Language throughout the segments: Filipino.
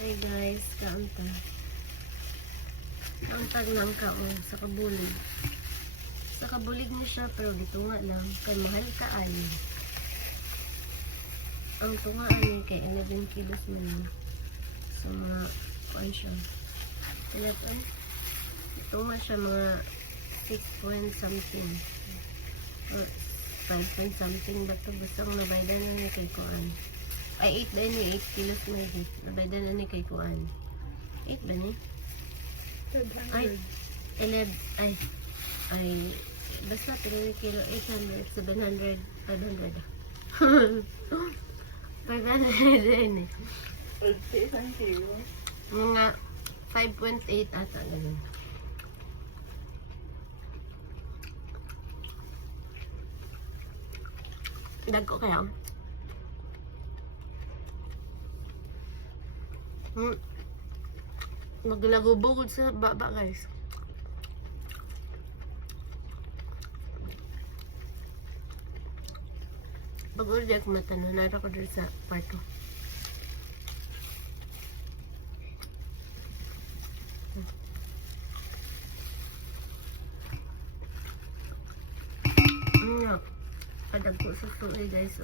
Hey guys, kaantag. Kaantag lang ka o sa kabulig. Sa kabulig niya siya pero gitunga lang. Kay mahal ka ay. Ang tungaan ni kay 11 kilos man yun. So mga kuan siya. Teleton. Tunga siya mga 6 point something. Or 5 point something. Bato basta kung nabaydan na ni kay kuan. Ay, 8 ba yun? 8 kilos may hit. Nabaydan na ni kay kuan. 8 ba ni? 500. Ay, 11. Ay, basta 3 kilo, 800, 700, 500. 500 din eh. 50 isang kilo. Mga 5.8 ata ganun. Dagko kaya? Maglagubog sa baba guys. Pag-order ako matanong, nara ko dito sa kwarto. Padagpo sa suoy guys.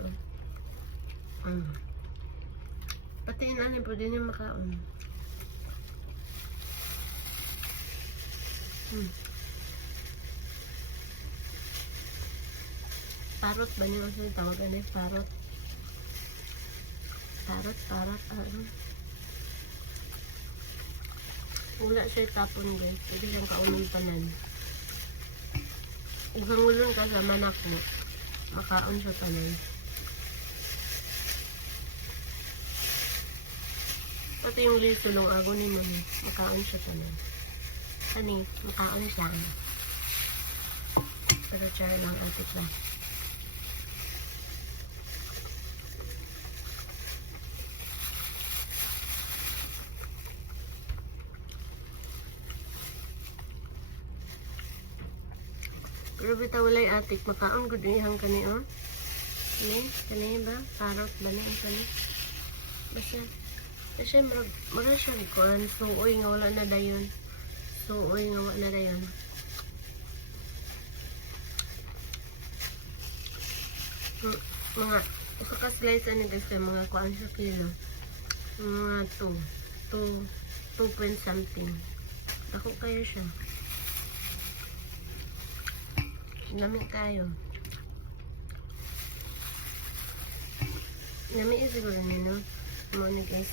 Pati yung ano, pwede niya makaon. Parot ba niyo kasi tawagan na yung parot? Parot, ano? Wala siya tapon guys. Pwede siyang kaunong tanan. Uhangulon ka sa manak mo. Makaon siya tanan. Pati yung lisulong agoni mo ni. Makaon siya tanan. Kani, makaon siya. Pero char lang atik lang. Pero bitaw walay atik, makaon ko din ihang kani oh. Kani ba? Parot ba ni ang kani? Basta marag siya kuan, suoy nga wala na dayon. Suoy nga wala na dayon. Mga isa ka slice ani guys, mga kuan sa kilo. Mga 2 point something. Ako kayo siya. Lami kayo. Lami siguro nino. Mo ni guys.